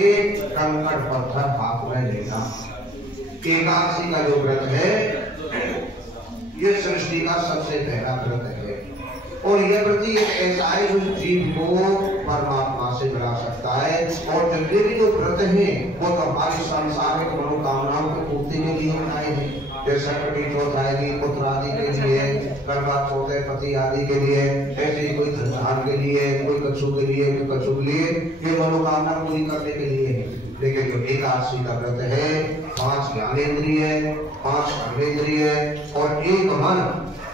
एक कंकड़ पत्थर हाथ में लेना। एकादशी का जो व्रत है ये सृष्टि का सबसे पहला व्रत है और यह व्रत एक ऐसा है जो जीव को परमात्मा से मिला सकता है। और जितने भी जो व्रत हैं वो तो हमारी सांसारिक मनोकामनाओं की पूर्ति के लिए बनाए हैं, जैसे कटी चौथ आएगी पुत्र आदि के लिए, करवा चौथ है पति आदि के लिए, ऐसे ही कोई धनधान के लिए, कोई कछु के लिए, कोई कछु के लिए, ये मनोकामना पूरी करने के लिए है। लेकिन जो एकादशी का व्रत है 5 ज्ञानेंद्रिय, 5 कर्मेंद्रिय और 1 मन,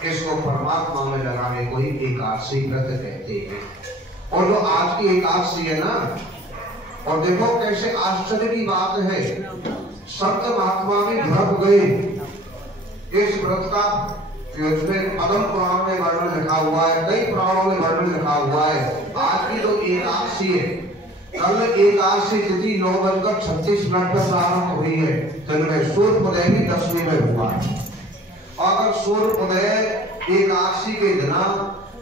इसको परमात्मा में लगाने को ही एकादशी व्रत कहते हैं। और जो आज की एकादशी है ना, और देखो कैसे आश्चर्य की बात है, संत महात्मा भी भड़क गए इस व्रत का। इसमें पद्म पुराण में वर्णन लिखा हुआ है, कई पुराणों में वर्णन लिखा हुआ है। आज की जो एकादशी है, कल एकादशी तिथि 9:36 पर प्रारंभ हुई है, जिनमें सूर्योदय भी 10वीं में हुआ है। अगर सूर्योदय एकादशी के दिन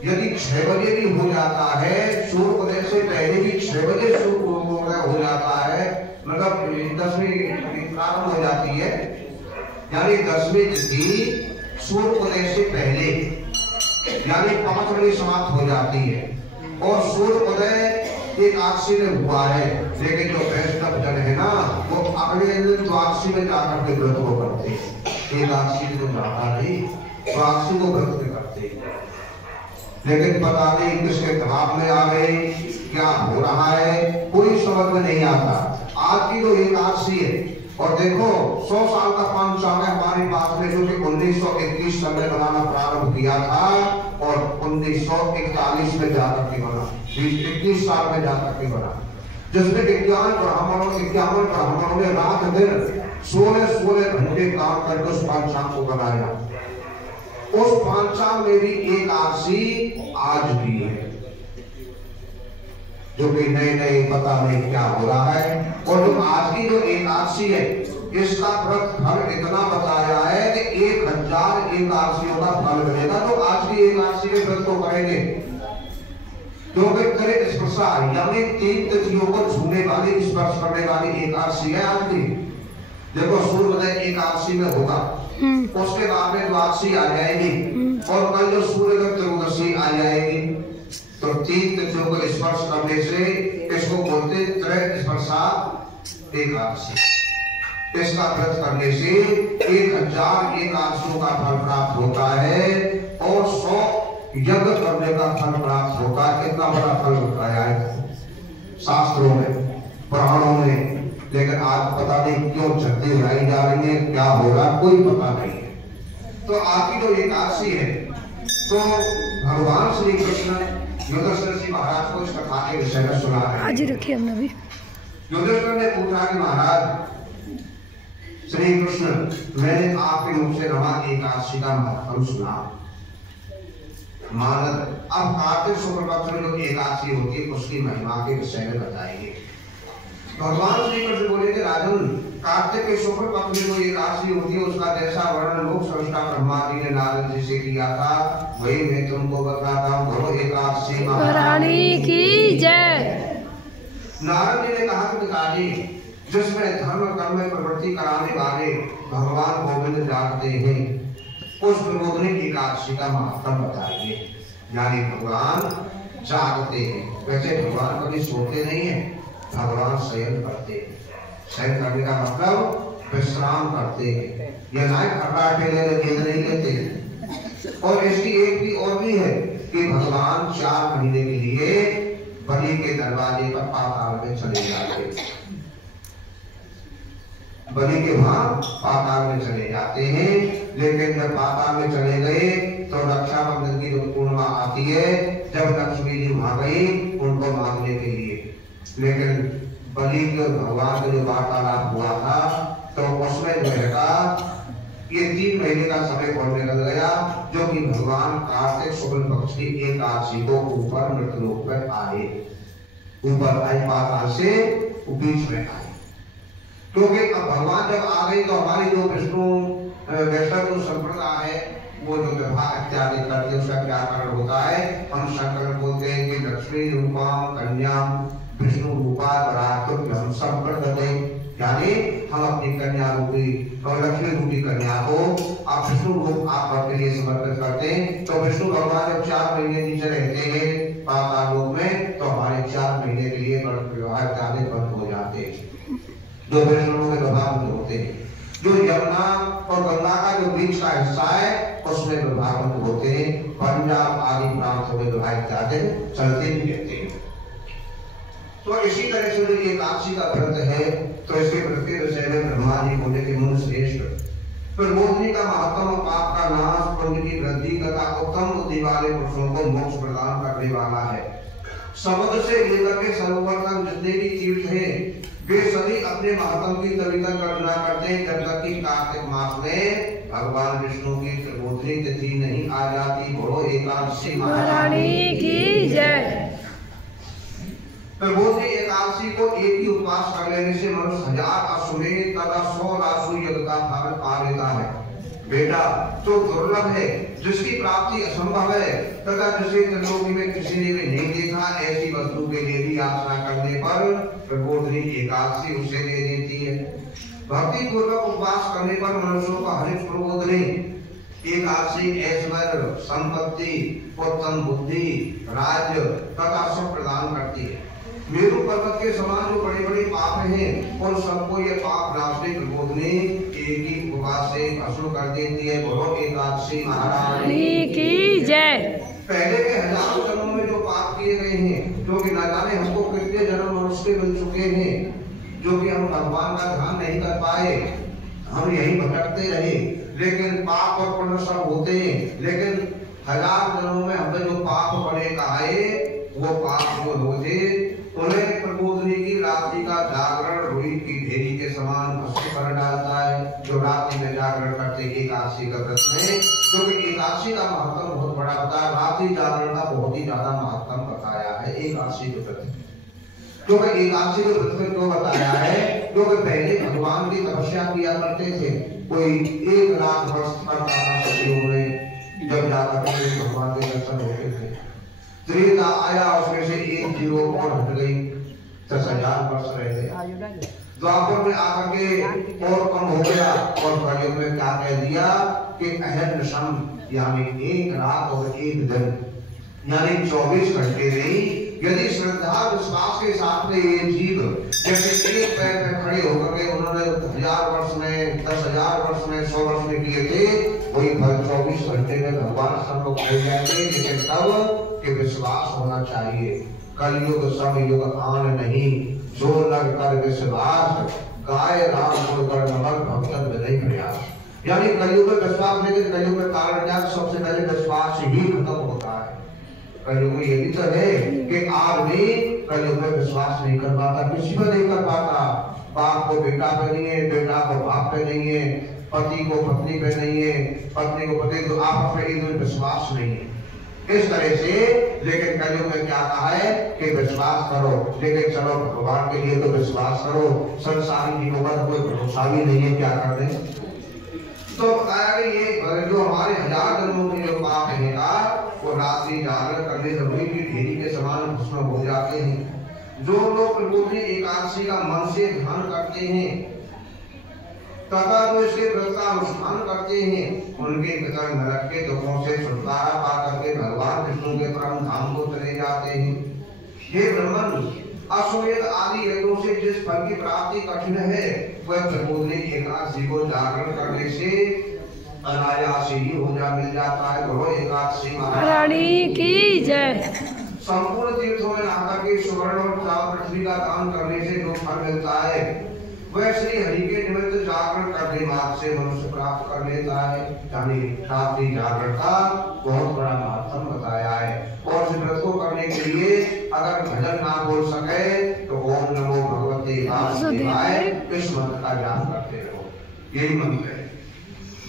यदि 6 बजे भी हो जाता है, सूर्योदय से पहले भी 6 बजे सूर्योदय हो जाता है, मतलब 10वीं प्रारंभ हो जाती है, यानी 10वीं तिथि सूर्योदय से पहले यानी 5 बजे समाप्त हो जाती है और सूर्योदय एकादशी में हुआ है। लेकिन जो वैष्णव जन है ना, वो अगले दिन द्वादशी में जाकर के व्रत को करते हैं। एकादशी को जाता नहीं, द्वादशी को व्रत में करते हैं। लेकिन पता नहीं किसके दबाव में आ गए, क्या हो रहा है, कोई समझ में नहीं आता। आज की जो एकादशी है, और देखो 100 साल का पंचांग है हमारे पास में, जो कि 1921 सन में बनाना प्रारंभ किया था और 1941 में जाकर के बना, 21 साल में जाकर के बना, जिसमें 51 ब्राह्मणों ने रात दिन 16 घंटे काम करके उस पंचांग को बनाया। उस पंचांग में भी एकादशी आज भी है, जो कि नए पता नहीं क्या हो रहा है। और जो आज की जो एकादशी है, इसका व्रत फल इतना बताया है कि 1000 एकादशियों का फल मिलेगा। तो आज की एकादशी के व्रत को करेंगे, क्योंकि करे स्पर्शा यानी 3 तिथियों को छूने वाली, स्पर्श करने वाली एकादशी है आज की। देखो सूर्योदय एकादशी में होगा, उसके बाद में द्वादशी आ जाएगी और कल जो सूर्य त्रयोदशी आ जाएगी। तो 3 तिथियों को स्पर्श करने से इसको बोलते त्रय स्पर्शा एकादशी। इसका व्रत करने से 1000 एकादशियों का फल प्राप्त होता है और 100 यज्ञ करने का फल प्राप्त होता है। कितना बड़ा फल बताया है शास्त्रों में, पुराणों में। लेकिन आज पता नहीं क्यों झंडी उड़ाई जा रही है, क्या होगा कोई पता नहीं है। तो आपकी जो एकादशी है, तो भगवान श्री कृष्ण युधिष्ठिर जी महाराज को इस कथा के विषय में सुना है। आज ही रखिए हमने भी। युधिष्ठिर ने पूछा कि महाराज श्री कृष्ण, मैंने आपके मुख से रमान एकादशी का महत्व सुना। महाराज अब कार्तिक शुक्ल पक्ष में जो एकादशी होती है उसकी महिमा के विषय में बताइए। भगवान श्री कृष्ण बोले कि राजन, कार्तिक के शुक्ल पक्ष में जो एकादशी होती है उसका जैसा वर्णन लोक सृष्टा ब्रह्मा जी ने नारद जी से किया था, वही मैं तुमको बताता हूँ। बोलो एकादशी महारानी की जय। नारद जी ने कहा कि पिताजी, जिसमें धर्म कर्म में प्रवृत्ति कराने वाले भगवान गोविंद जागते हैं, उस विरोधनी एकादशी का महत्व बताइए। यानी भगवान जागते हैं। वैसे भगवान कभी सोते नहीं है, भगवान शयन करते हैं। शयन करने का मतलब विश्राम करते हैं, यह ना खर्राटे नींद नहीं लेते। और इसकी एक भी और भी है कि भगवान 4 महीने के लिए बलि के दरवाजे पर पाताल में चले जाते, बलि के वहां पाताल में चले जाते हैं। लेकिन जब पाताल में चले गए तो रक्षाबंधन की जो पूर्णिमा आती है, जब लक्ष्मी जी वहां गई उनको मांगने के लिए, लेकिन बलि के भगवान का जो वार्तालाप हुआ था तो उसमें जो है ये 3 महीने का समय और निकल गया, जो कि भगवान कार्तिक शुक्ल पक्ष की एकादशी को ऊपर मृतलोक पर आए, ऊपर आए पाताल से बीच में आए। क्योंकि अब भगवान जब आ गए तो हमारी जो विष्णु वैष्णव संप्रदाय है, वो जो विवाह इत्यादि करते उसका क्या कारण होता है, हम शंकर बोलते हैं कि लक्ष्मी रूपा कन्या विष्णु रूपा हम संप्रदते, यानी हम अपनी कन्या रूपी और लक्ष्मी रूपी कन्या को आप विष्णु रूप आप आपके लिए समर्पित करते हैं। तो विष्णु भगवान जब 4 महीने नीचे रहते हैं पाताल लोक में, तो हमारे 4 महीने के लिए विवाह जाने बंद हो जाते हैं, जो विष्णु के विवाह बंद होते हैं। जो यमुना और गंगा का जो बीच का हिस्सा है उसमें विवाह बंद होते हैं। पंजाब आदि प्रांत में विवाह जाते चलते भी रहते हैं। तो इसी तरह से जो एकादशी का व्रत है, तो इसके व्रत के विषय में ब्रह्मा जी बोले कि मुनि श्रेष्ठ, प्रबोधनी का महत्तम, पाप का नाश, पुण्य की वृद्धि तथा उत्तम बुद्धि वाले पुरुषों को मोक्ष प्रदान करने वाला है। समुद्र से लेकर के सरोवर तक जितने भी तीर्थ हैं वे सभी अपने महत्तम की तभी तक गणना करते हैं जब तक कि कार्तिक मास में भगवान विष्णु की प्रबोधनी तिथि नहीं आ जाती। बोलो एकादशी महारानी की जय। प्रबोधनी एकादशी को एक ही उपवास कर लेने से मनुष्य 1000 अश्वमेध तथा 100 रासु यज्ञ का फल पा लेता है। बेटा जो दुर्लभ है, जिसकी प्राप्ति असंभव है तथा जिसे त्रिलोकी में किसी ने भी नहीं देखा, ऐसी वस्तु के लिए भी याचना करने पर प्रबोधनी एकादशी उसे दे देती है। भक्ति पूर्वक उपवास करने पर मनुष्यों का हरित प्रबोधनी एकादशी ऐश्वर्य, संपत्ति, उत्तम बुद्धि, राज्य तथा सुख प्रदान करती है। मेरु पर्वत के समान जो बड़े बड़े पाप हैं उन सबको ये पाप नाशनी प्रबोधनी एक ही उपवास से भस्म कर देती है। बोलो एकादशी महारानी की जय। पहले के हजारों जन्मों में जो पाप किए गए हैं, जो कि न जाने हमको कितने जन्म मनुष्य मिल चुके हैं, जो कि हम भगवान का ध्यान नहीं कर पाए, हम यही भटकते रहे, लेकिन पाप और पुण्य सब होते हैं, लेकिन 1000 जन्मों में हमने जो पाप बड़े कहाए वो पाप जो होते उन्हें प्रबोधनी की रात्रि का जागरण रुई की ढेरी के समान भस्म कर डालता है। जो रात्रि में जागरण करते एकादशी का व्रत में, क्योंकि एकादशी का महत्व बहुत बड़ा होता है, रात्रि जागरण का बहुत ही ज्यादा महत्व बताया है एकादशी के व्रत में। क्योंकि एकादशी के व्रत में क्यों बताया है, क्योंकि पहले भगवान की तपस्या किया करते थे, कोई 1 लाख वर्ष करता था सदियों में, जब जाकर के भगवान के दर्शन होते थे। त्रेता आया, उसमें से 1 जीरो और हट गई, 10,000 वर्ष रह गए। द्वापर में आकर के और कम हो गया, और कलयुग में क्या कह दिया कि अहर्निशम, यानी 1 रात और 1 दिन, यानी 24 घंटे नहीं। यदि श्रद्धा विश्वास के साथ में ये जीव जैसे एक पैर पे खड़े होकर के उन्होंने 1000 वर्ष में, 10,000 वर्ष में, 100 वर्ष में किए थे, वही 24 घंटे में भगवान सब लोग खड़े जाएंगे। लेकिन तब कि विश्वास होना चाहिए। कलयुग सब युग आन नहीं, जो नर कर विश्वास, गाय राम गुण कर नमक भक्तन विनय प्रयास। यानी कलयुग में विश्वास, लेकिन कलयुग में कारण क्या, सबसे पहले विश्वास ही खत्म होता है। कलयुग में ये भी तो है कि आदमी कलयुग में विश्वास नहीं कर पाता, किसी पर नहीं कर पाता। बाप को बेटा पे नहीं है, बेटा को बाप पे नहीं है, पति को पत्नी पे नहीं है, पत्नी को पति, तो आपस में एक विश्वास नहीं है। इस तरह से, लेकिन कलयुग में क्या कहा है कि विश्वास करो, लेकिन चलो भगवान के लिए तो विश्वास करो, संसारी जीवों का कोई भरोसा भी नहीं है, क्या कर रहे। तो बताया कि ये जो हमारे 1000 जन्मों में जो पाप है वो रात्रि जागरण करने से रुई की ढेरी के समान भस्म हो जाते हैं। जो लोग प्रबोधनी एकादशी का मन से ध्यान करते हैं तथा जो इसके व्रत का अनुष्ठान करते हैं, उनके पितर नरक के दुखों से छुटकारा पा करके भगवान विष्णु के परम धाम को चले जाते हैं। हे ब्राह्मण, अश्वमेध आदि यज्ञों से जिस फल की प्राप्ति कठिन है, वह प्रबोधनी एकादशी को जागरण करने से अनायास ही मिल जाता है। बोलो एकादशी महारानी की जय। संपूर्ण तीर्थों में नहाकर के सुवर्ण और चावल पृथ्वी का दान करने से जो फल मिलता है, वह श्री हरि के निमित्त जागरण करने मार्ग से मनुष्य प्राप्त कर लेता है। यानी रात्रि जागरण का बहुत बड़ा महत्व बताया है। और इस व्रत को करने के लिए अगर भजन ना बोल सके तो ओम नमो भगवते वासुदेवाय इस मंत्र का जाप करते रहो, यही मंत्र है।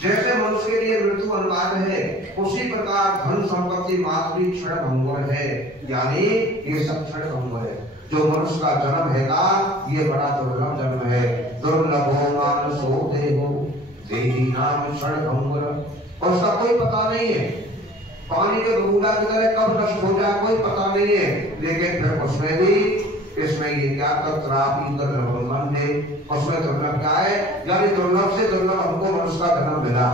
जैसे मनुष्य के लिए मृत्यु अनिवार्य है, उसी प्रकार धन संपत्ति मात्र क्षण भंगुर है, यानी ये सब क्षण भंगुर है। जो मनुष्य का जन्म हैगा, ये बड़ा दुर्लभ जन्म है। दुर्लभो मानसो देहो देही नाम क्षण भंगुर, और उसका कोई पता नहीं है। पानी के बूंदा की तरह कब नष्ट हो जाए कोई पता नहीं है, लेकिन फिर उसमें भी इसमें ये क्या तत्रापि दुर्लभम है, उसमें दुर्लभ क्या है, यानी दुर्लभ से दुर्लभ हमको मनुष्य का जन्म मिला,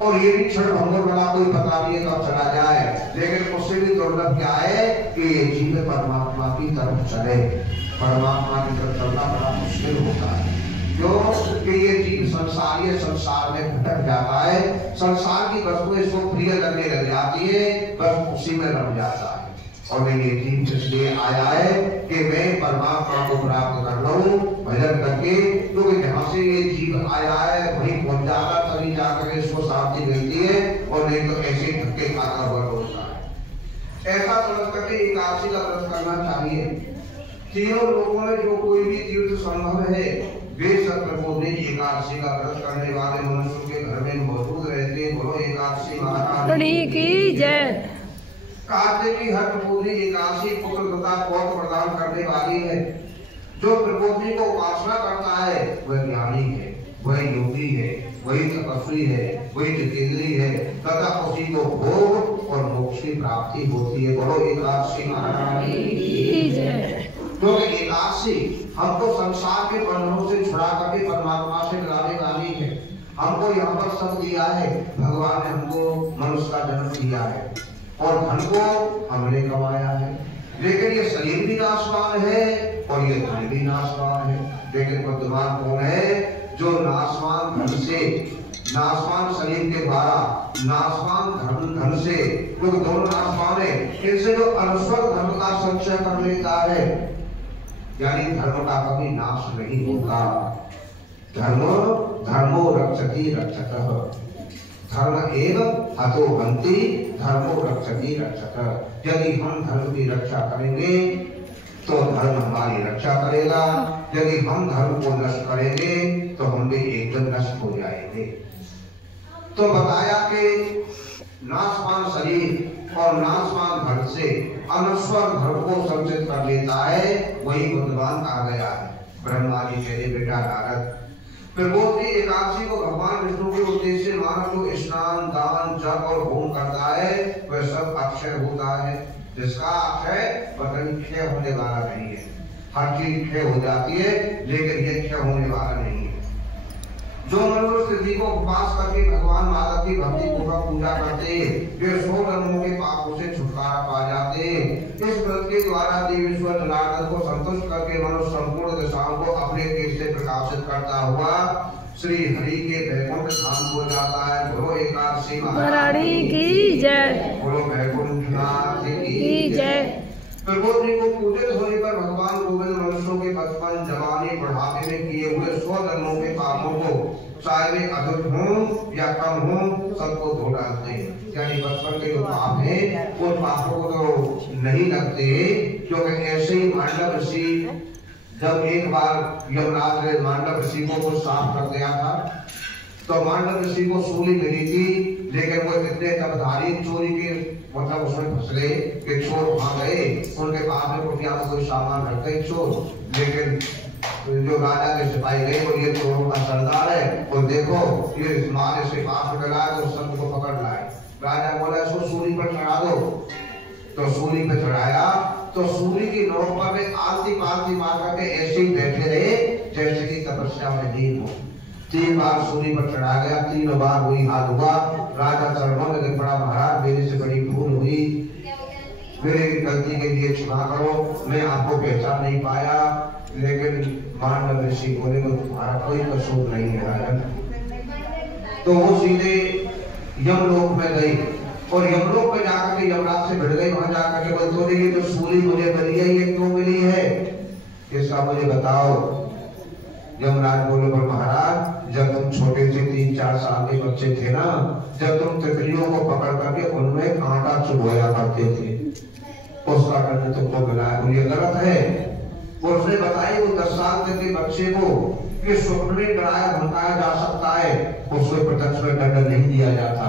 और ये भी क्षण भंगुर वाला कोई पता नहीं है कब चला जाए, लेकिन उससे भी दुर्लभ क्या है कि ये जीव परमात्मा की तरफ चले। परमात्मा की तरफ चलना बड़ा मुश्किल होता है, क्यों कि ये जीव संसार में भटक जाता है, संसार की वस्तुएं इसको प्रिय लगने लग जाती है, बस उसी में रम जाता है। और ये जीव इसलिए आया है कि मैं परमात्मा को प्राप्त कर लूं भजन करके, क्योंकि जहाँ से ये जीव आया है वहीं पहुंच जाता, तभी जाकर इसको शांति मिलती है, और नहीं तो ऐसे धक्के खाता हुआ होता है। ऐसा समझ करके एकादशी का व्रत करना चाहिए। तीनों लोगों में जो कोई भी तीर्थ संभव है वे सब प्रभु ने एकादशी का व्रत करने वाले मनुष्यों के घर में मौजूद रहते। बोलो एकादशी महारानी की जय। कहते कि हर प्रबोधि एकादशी पुत्र तथा पौत्र प्रदान करने वाली है। जो प्रबोधि को उपासना करता है वह ज्ञानी है, वह योगी है, वही तपस्वी है, वही जितेंद्री है, तथा उसी को भोग और मोक्ष की प्राप्ति होती है। बोलो एकादशी महारानी की जय। तो एकादशी हमको संसार के बंधनों से छुड़ा करके परमात्मा से मिलाने वाली है। हमको यहाँ पर सब दिया है, भगवान ने हमको मनुष्य का जन्म दिया है, और धन को हमने कमाया है, लेकिन ये शरीर भी नाशवान है और ये धन भी नाशवान है। लेकिन बुद्धिमान कौन है? जो नाशवान धन से, नाशवान शरीर के द्वारा, नाशवान धन से, जो दोनों नाशवान है, इनसे जो अनश्वर धर्म का संचय कर लेता है, यानी धर्म का कभी नाश नहीं होता। धर्मो रक्षति रक्षतः, धर्म एव हतो हन्ति धर्मो रक्षति रक्षतः। यदि हम धर्म की रक्षा करेंगे तो धर्म हमारी रक्षा करेगा, यदि हम धर्म को नष्ट करेंगे तो हम भी एक दिन नष्ट हो जाएंगे। तो बताया कि नाशवान शरीर और नाशवान धन से अनश्वर धर्म को संचित कर लेता है, वही बुद्धिमान कहा गया है। ब्रह्मा जी कहे बेटा नारद, प्रबोधि एकादशी को भगवान विष्णु के उद्देश्य से मानव जो स्नान दान जप और होम करता है वह सब अक्षय होता है। जिसका अक्षय वह क्षय होने वाला नहीं है। हर चीज क्षय हो जाती है, लेकिन ये क्षय होने वाला नहीं है। जो मनुष्य स्थिति को उपवास करके भगवान माता की भक्ति पूर्वक पूजा करते हैं, वे 100 जन्मों के पापों से छुटकारा पा जाते हैं। इस व्रत के द्वारा देवेश्वर जनार्दन को संतुष्ट करके मनुष्य संपूर्ण दिशाओं को अपने तेज से प्रकाशित करता हुआ श्री हरि के वैकुंठ धाम को जाता है। बोलो एकादशी महारानी की जय। बोलो वैकुंठ नाथ की जय। प्रबोधि को पूजित होने पर भगवान गोविंद मनुष्यों के बचपन, जवानी, बुढ़ापे में किए हुए 100 जन्मों के पापों को, चाहे वे अधिक हों या कम हों, सबको धो डालते हैं। यानी बचपन के जो पाप हैं उन पापों को तो नहीं लगते, क्योंकि ऐसे ही मांडव ऋषि जब एक बार यमराज ने मांडव ऋषि को साफ कर दिया था, तो मांडव ऋषि को सूली मिली थी, लेकिन वो इतने तबधारी चोरी के मतलब उसमें फंस गए कि चोर वहां गए, उनके पास में कोई सामान रखते चोर, लेकिन जो राजा के सिपाही गए वो ये चोरों का सरदार है, और देखो ये मारे से पास में लाए तो सबको पकड़ लाए। राजा बोला इसको सूली पर चढ़ा दो, तो सूली पे चढ़ाया, तो सूली की नोक पर में आलती पालती मार करके ऐसे ही बैठे रहे जैसे कि तपस्या में लीन हो। 3 बार सूली पर चढ़ा गया, 3 बार वही हाल हुआ। राजा चरणों में पड़ा, महाराज मेरे से बड़ी भूल हुई, मेरे गलती के लिए क्षमा करो, मैं आपको पहचान नहीं पाया। लेकिन मांडव ऋषि बोले तुम्हारा कोई कसूर नहीं है राजन। तो वो सीधे यमलोक में गई, और यमलोक में जाकर के यमराज से भिड़ गई। वहां जाकर के बोलते बोले ये जो सूली मुझे मिली है ये क्यों मिली है, इसका मुझे बताओ। यमराज बोले पर महाराज जब तुम छोटे से 3-4 साल के बच्चे थे ना, जब तुम तितलियों को पकड़ करके उनमें कांटा चुभोया करते थे, उसका दंड तुमको मिला है, ये गलत है। उसने बताया वो 10 साल के बच्चे को कि स्वप्न में डराया धमकाया जा सकता है, उसको प्रत्यक्ष में दंड नहीं दिया जाता,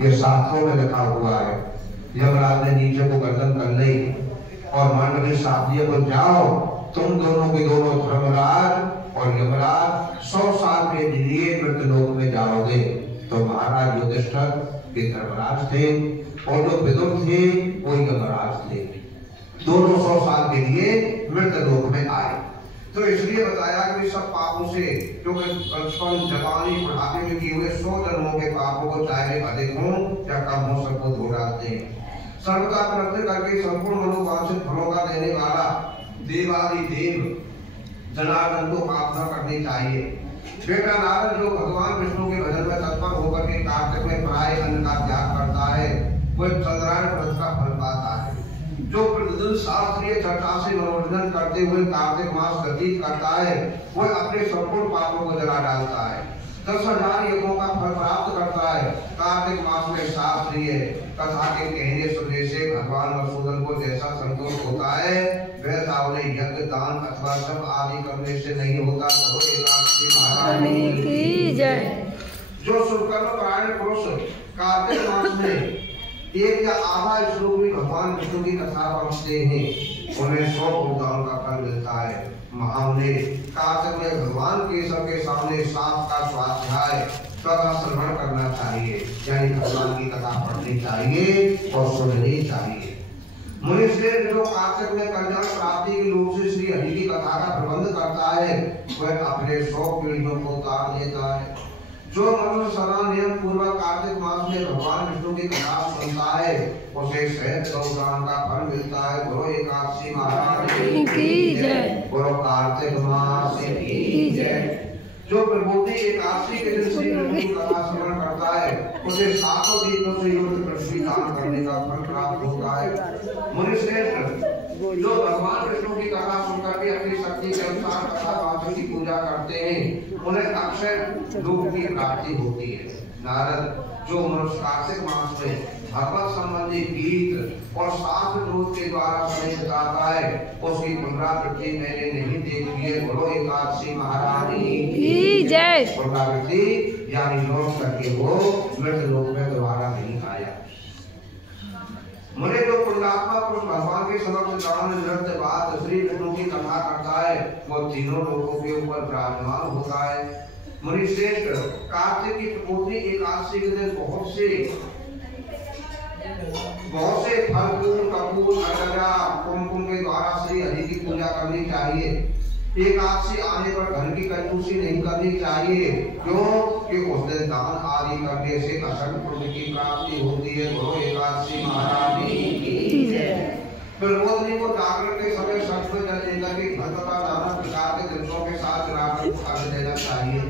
ये शास्त्रों में लिखा हुआ है। यमराज ने नीचे को गर्दन कर ली और मांडव ने साथ दिया, बोल जाओ तुम दोनों के दोनों धर्मराज और यमराज 100 साल के लिए मृत्युलोक में जाओगे। तो महाराज युधिष्ठिर के धर्मराज थे और जो विदुर थे वो यमराज थे। 200 साल के लिए मृत लोक में आए। तो इसलिए बताया कि सब पापों से जो बचपन जवानी बुढ़ापे में किए हुए 100 जन्मों के पापों को चाहे अधिक हो या कम हो सबको धो डालते हैं। सर्वदा प्रयत्न करके संपूर्ण मनोवांछित फलों का देने वाला देवादिदेव जनार्दन को प्रार्थना करनी चाहिए। बेटा नारद जो भगवान विष्णु के भजन में तत्पर होकर के कार्तिक में प्राय अन्न का त्याग करता है वह चंद्रायण व्रत का फल पाता है। जो प्रतिदिन शास्त्रीय चर्चा से मनोरंजन करते हुए कार्तिक मास व्यतीत करता है वह अपने संपूर्ण पापों को जला डालता है। 10,000 यज्ञों का फल प्राप्त करता है। कार्तिक मास में शास्त्रीय कथा के कहने सुनने से भगवान मधुसूदन को जैसा संतोष होता है वैसा उन्हें यज्ञ दान अथवा सब आदि करने से नहीं होता। तो एकादशी महारानी की जय। जो शुभकर्म परायण पुरुष कार्तिक मास में एक या आधा श्लोक में भगवान विष्णु की कथा पढ़ते हैं उन्हें 100 गोदान का फल मिलता है। महामुनि कार्तिक में भगवान केशव के सामने सांप का स्वाध्याय तथा श्रवण करना चाहिए, यानी भगवान की कथा पढ़नी चाहिए और सुननी चाहिए। मुनि श्रेष्ठ जो कार्तिक में कल्याण प्राप्ति के रूप से श्री हरि की कथा का प्रबंध करता है वह अपने 100 पीढ़ियों को उतार देता है। जो मनुष्य सदा नियम पूर्वक कार्तिक मास में भगवान विष्णु की कथा सुनता है उसे 100 गौदान का फल मिलता है। गुरु एकादशी महारानी की जय। गुरु कार्तिक मास की जय। जो प्रबोधि एकादशी के दिन श्री हरि की कथा श्रवण करता है उसे 7 दीपों से युक्त पृथ्वी दान करने का फल प्राप्त होता है। मुनि श्रेष्ठ जो भगवान विष्णु की कथा सुनकर के अपनी शक्ति के अनुसार कथा वाचन की पूजा करते हैं उन्हें अक्षय लोक की प्राप्ति होती है। नारद जो मनुष्य कार्तिक मास में भगवत संबंधी गीत और शास्त्र ग्रंथ के द्वारा समय बिताता है उसकी पुनरावृत्ति मैंने नहीं देखी है। बोलो एकादशी महारानी की जय। पुनरावृत्ति यानी लौट करके वो मृत लोक में दोबारा नहीं आया। मुझे जो पुण्यात्मा पुरुष भगवान के समक्ष गान नृत्य बाद श्री विष्णु की कथा करता है वो तीनों लोगों के ऊपर विराजमान होता है। मुनि श्रेष्ठ कार्तिक की प्रबोधि एकादशी के दिन बहुत से फल फूल कपूर अरगा कुमकुम के द्वारा श्री हरि की पूजा करनी चाहिए। एकादशी आने पर धन की कंजूसी नहीं करनी चाहिए क्योंकि उस दिन दान आदि करने से असंख्य पुण्य की प्राप्ति होती है। गुरु एकादशी महारानी की जय। प्रबोधनी को जागरण के समय सच में जल लेकर के घर तथा नाना प्रकार के दृश्यों के साथ रावण को अर्घ देना चाहिए।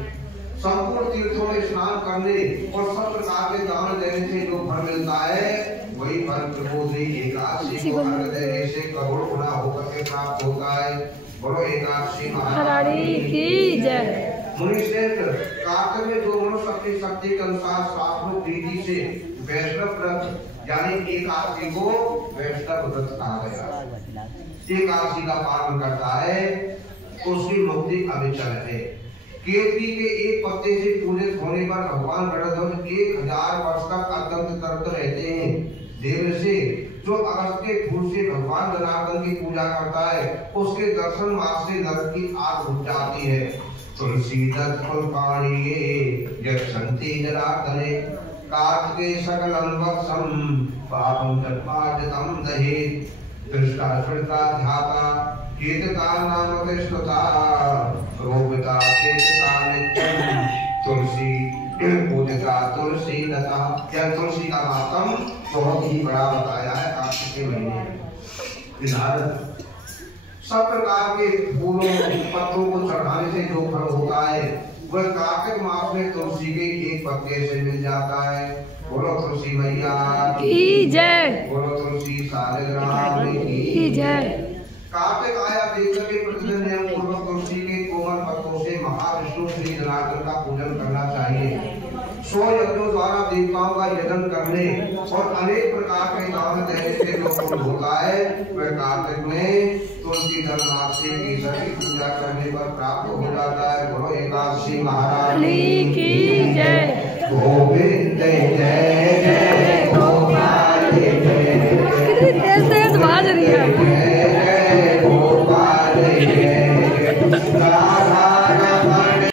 संपूर्ण तीर्थों में स्नान करने और सब प्रकार के दान देने से जो फल मिलता है वही फल प्रबोधनी एकादशी को अर्घ देने से करोड़ गुना होकर के प्राप्त होता है। बोलो एकादशी महारानी की जय। मुनि श्रेष्ठ कार्तिक में जो मनुष्य अपनी शक्ति के अनुसार शास्त्रों प्रीति से वैष्णव व्रत यानी एकादशी को वैष्णव व्रत कहा गया, एकादशी का पालन करता है उसकी मुक्ति अविचल है। केतकी के एक पत्ते से पूजित होने पर भगवान गणध्वज 1000 वर्ष तक अत्यंत तृप्त रहते हैं। देव से जो अगस्त के फूल से भगवान जनार्दन की पूजा करता है उसके दर्शन मात्र से नरक की आग बुझ जाती है। तुलसी दत्त फल पाणिये यक्षन्ति जनार्दने कार्तिके सकलं वत्सं पापं तत्पाद्यतं दहे दृष्टा श्रुता ध्याता कीर्तिता नाम कृष्णता रोपिता कीर्तिता नित्यं तुलसी पूजिता तुलसी लता। यह तुलसी का मातम बहुत ही बड़ा बताया है कार्तिक के महीने में। नारद सब प्रकार के फूलों पत्तों को चढ़ाने से जो फल होता है वह कार्तिक मास में तुलसी के एक पत्ते से मिल जाता है। बोलो तुलसी मैया की जय। बोलो तुलसी सालिग्राम की जय। कार्तिक आया देखकर के प्रतिदिन नियम पूर्वक तुलसी के कोमल पत्तों से महाविष्णु श्री जनार्दन का पूजन करना चाहिए। 100 यज्ञों द्वारा देवताओं का यजन करने और अनेक प्रकार के दान देने से जो फल होता है वह कार्तिक में तुलसी दल से केसर की पूजा करने पर प्राप्त हो जाता है। बोलो एकादशी महारानी की जय।